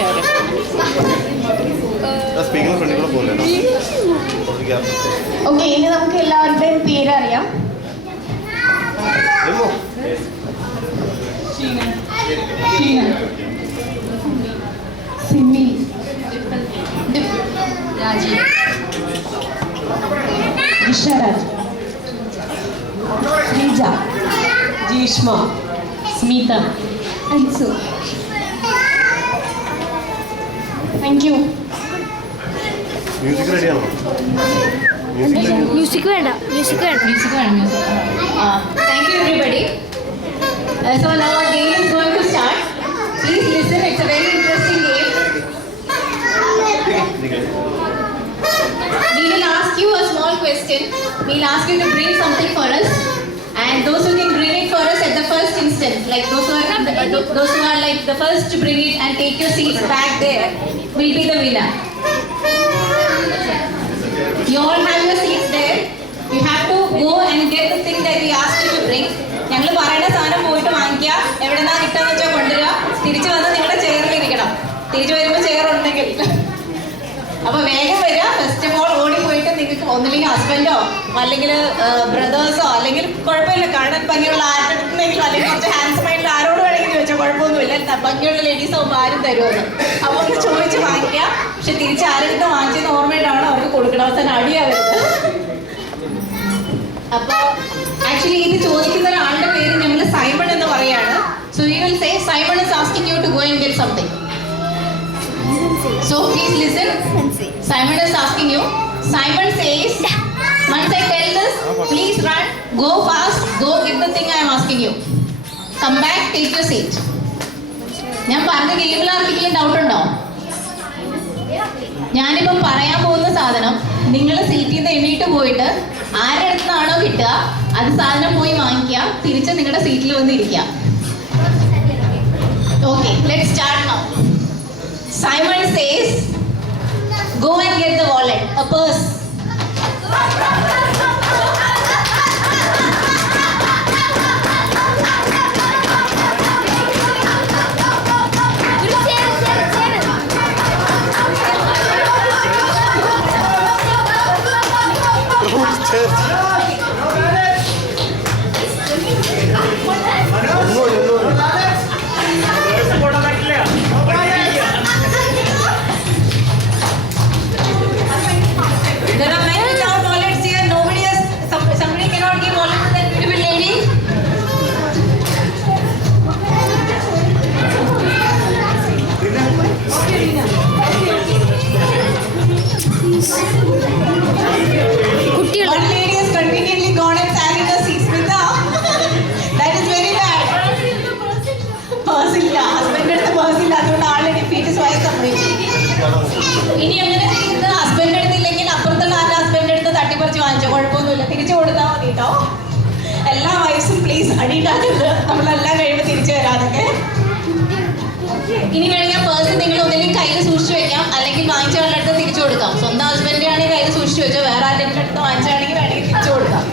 ചോദിച്ചവരും. ഓക്കെ, ഇനി നമുക്ക് എല്ലാവരുടെയും പേരറിയാം. Simi, Rajeev, Visharaj, Sreeja, Jeeshma, Smitha, Ansu. Thank you. Music റെഡിയാണോ? മ്യൂസിക് വേണ്ട. Thank you everybody. So now our game is going to start. Please listen, it's a very interesting game. We will ask you a small question. We'll ask you to bring something for us, and those who can bring it for us at the first instance, like those who are like the first to bring it and take your seats back there, will be the winner. You all have your seats there. You have to go and get the thing that we asked you to bring. ഞങ്ങൾ പറയുന്ന സാധനം പോയിട്ട് വാങ്ങിക്കുക, എവിടെന്നാ കിട്ടാന്ന് വെച്ചാൽ കൊണ്ടുവരിക, തിരിച്ചു വന്ന് നിങ്ങളുടെ ചെയറിൽ ഇരിക്കണം. തിരിച്ചു വരുമ്പോൾ ചെയർ ഉണ്ടെങ്കിൽ. അപ്പൊ വേഗം വരിക. ഫസ്റ്റ് ഓഫ് ഓൾ ഓടി പോയിട്ട് നിങ്ങൾക്ക് ഒന്നില്ലെങ്കിൽ ഹസ്ബൻഡോ അല്ലെങ്കിൽ ബ്രദേഴ്സോ അല്ലെങ്കിൽ കുഴപ്പമില്ല, കാണാൻ ഭംഗിയുള്ള ആരുടെങ്കിലും അല്ലെങ്കിൽ കുറച്ച് ഹാൻഡ്സം ആയിട്ടുള്ള ആരോട് വേണമെങ്കിൽ ചോദിച്ചാൽ കുഴപ്പമൊന്നുമില്ല, ഭംഗിയുള്ള ലേഡീസ് ആകുമ്പോൾ ആരും തരുമെന്ന്. അപ്പൊ ഒന്ന് ചോദിച്ച് വാങ്ങിക്കുക. പക്ഷെ തിരിച്ച് ആരെടുത്ത് വാങ്ങിച്ചെന്ന് ഓർമ്മയിട്ടാണ് അവർക്ക് കൊടുക്കണം. അവസാനം അടിയാ വരുന്നത്. അപ്പൊ ആക്ച്വലി ഇത് ചോദിക്കുന്ന ഒരാളുടെ പേര് ഞങ്ങൾ സൈമൺ എന്ന് പറയാണ്. So you will say Simon is asking you to go and get something. So please listen. Simon is asking you. Simon says, once I tell this, please run, go fast, go get the thing I am asking you. Come back, take your seat. ഞാൻ പറഞ്ഞ ഗെയിമിൽ ആർക്കെങ്കിലും ഡൗട്ട് ഉണ്ടോ? ഞാനിപ്പം പറയാൻ പോകുന്ന സാധനം നിങ്ങൾ സീറ്റിൽ നിന്ന് എണീറ്റ് പോയിട്ട് ആരുടെ അടുത്താണോ കിട്ടുക അത് സാധനം പോയി വാങ്ങിക്കുക, തിരിച്ച് നിങ്ങളുടെ സീറ്റിൽ വന്ന് ഇരിക്കുക. Okay, let's start now. Simon says, go and get the wallet, a purse. There are many without wallets here. Nobody has. Somebody cannot give wallet to that beautiful lady. One lady has conveniently gone and sat in her seat with her. That is very bad. Purse illa. Husband എടുത്ത purse illa. അതുകൊണ്ട് ആളുടെ defeat is why complete. ഇനി അങ്ങനെ ചെയ്യുന്നത് ഹസ്ബൻഡ് എടുത്തില്ലെങ്കിൽ അപ്പുറത്തുള്ള ആരുടെ ഹസ്ബൻഡ് എടുത്ത് തട്ടിപ്പറിച്ച് വാങ്ങിച്ചോ, കുഴപ്പമൊന്നുമില്ല, തിരിച്ചു കൊടുത്താൽ മതി കേട്ടോ. എല്ലാ വൈഫ്സും പ്ലീസ് അടിയിട്ടാക്കരുത്, നമ്മളെല്ലാം കഴിയുമ്പോൾ തിരിച്ചു വരാതൊക്കെ. ഇനി വേണമെങ്കിൽ പേഴ്സ് നിങ്ങൾ ഒന്നില്ലെങ്കിൽ കയ്യിൽ സൂക്ഷിച്ചു വെക്കാം, അല്ലെങ്കിൽ വാങ്ങിച്ച ആളുടെ അടുത്ത് തിരിച്ചു കൊടുക്കാം. സ്വന്തം ഹസ്ബൻഡ് ആണെങ്കിൽ കയ്യിൽ സൂക്ഷിച്ചു വെച്ചോ, വേറെ ആരുടെ അടുത്ത് വാങ്ങിച്ചാണെങ്കിൽ വേണമെങ്കിൽ തിരിച്ചു കൊടുക്കാം.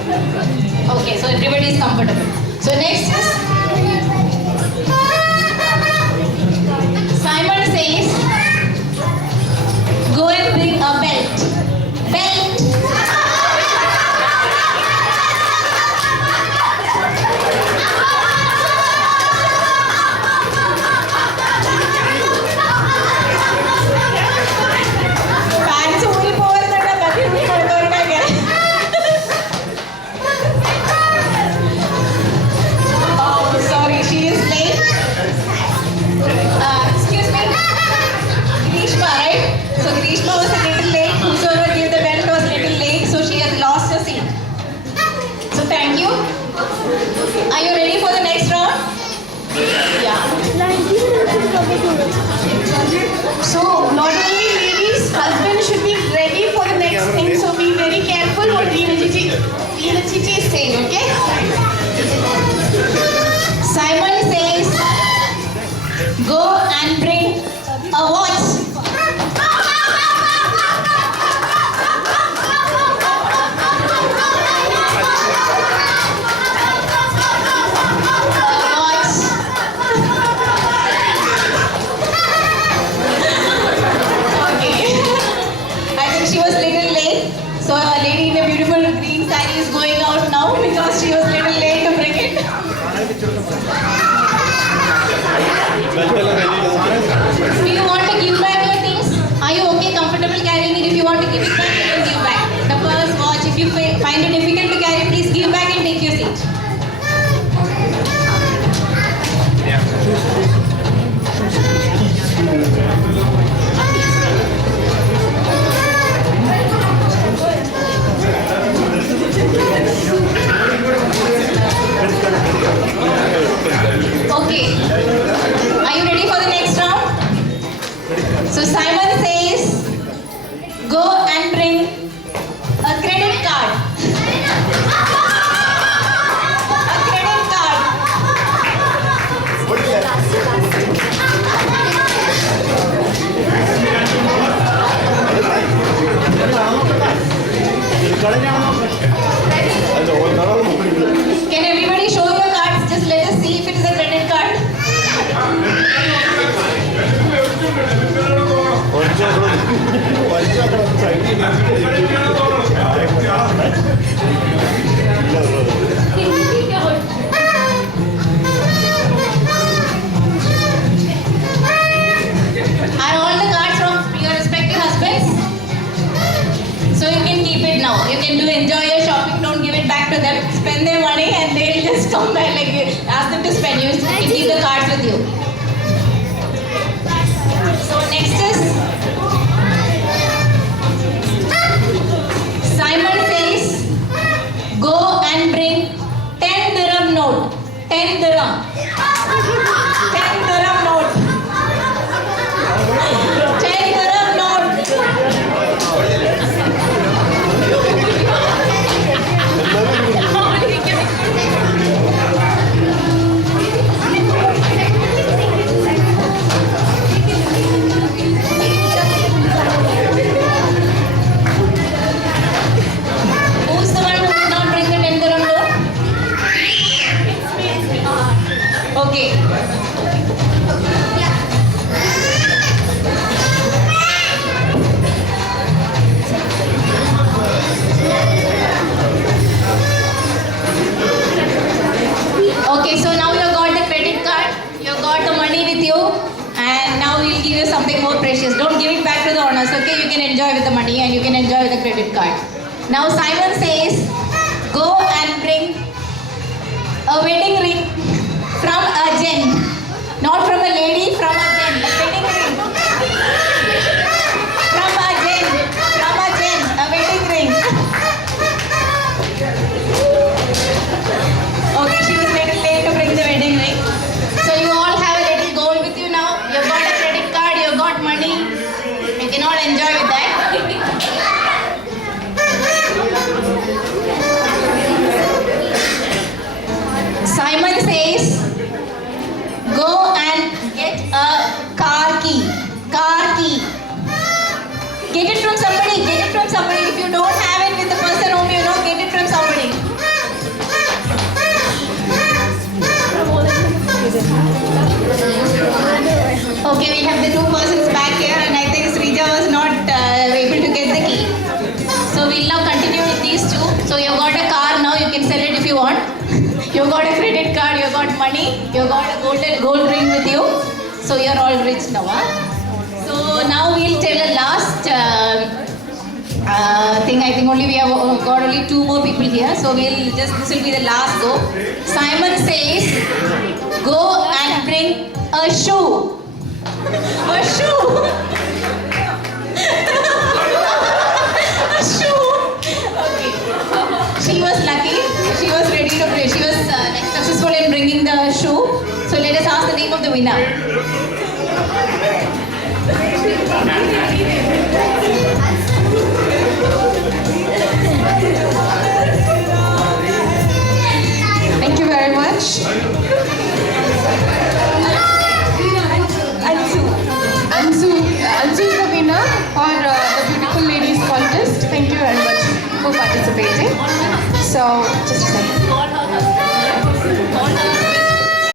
Okay, so everybody is comfortable. So next Simon says, go and bring a belt. Belt. Pants ഊരി പോരുന്നുണ്ട്, ബെൽറ്റ് ഊരി കൊടുത്തവരുണ്ടാക്കിയ. Are all the cards from your respective husbands? So you can keep it now. You can enjoy your shopping. Don't give it back to them. Spend their money and they'll just come back. Like ask them to spend. You can keep the cards with you. So next is Simon says, go and bring 10 dirham note. 10 dirham. 10 dirham note. 10 dirham note. Who's the one who did not bring the 10 dirham note? Okay. Okay, so now you got the credit card, you got the money with you, and now we'll give you something more precious. Don't give it back to the owners, okay? You can enjoy with the money and you can enjoy with the credit card. Now Simon says, go and bring a wedding ring from a gent. Not from a lady, from a gent. A wedding ring. From a gent. From a gent. A wedding ring. Okay, she was little late to bring the wedding ring. So you all have a little gold with you now. You got a credit card, you got money. You can all enjoy with that. Simon says, go and get a car key. Car key. Get it from somebody. Get it from somebody. If you don't have it with the person whom you know, get it from somebody. Okay, we have the two persons back here, and I think Srija was not able to get the key. So we'll now continue with these two. So you got a car now, you can sell it if you want. You got a credit card, you got money, you got a gold ring with you. So you're all rich now, huh? So now we'll tell a last thing. I think we have got only two more people here. So this will be the last go. Simon says, go and bring a shoe. A shoe. A shoe. Okay. She was lucky. She was ready to play. She was successful in bringing the shoe. So let us ask the name of the winner. Thank you very much. Ansu is the winner for the Beautiful Ladies contest. Thank you very much for participating. So, just a second.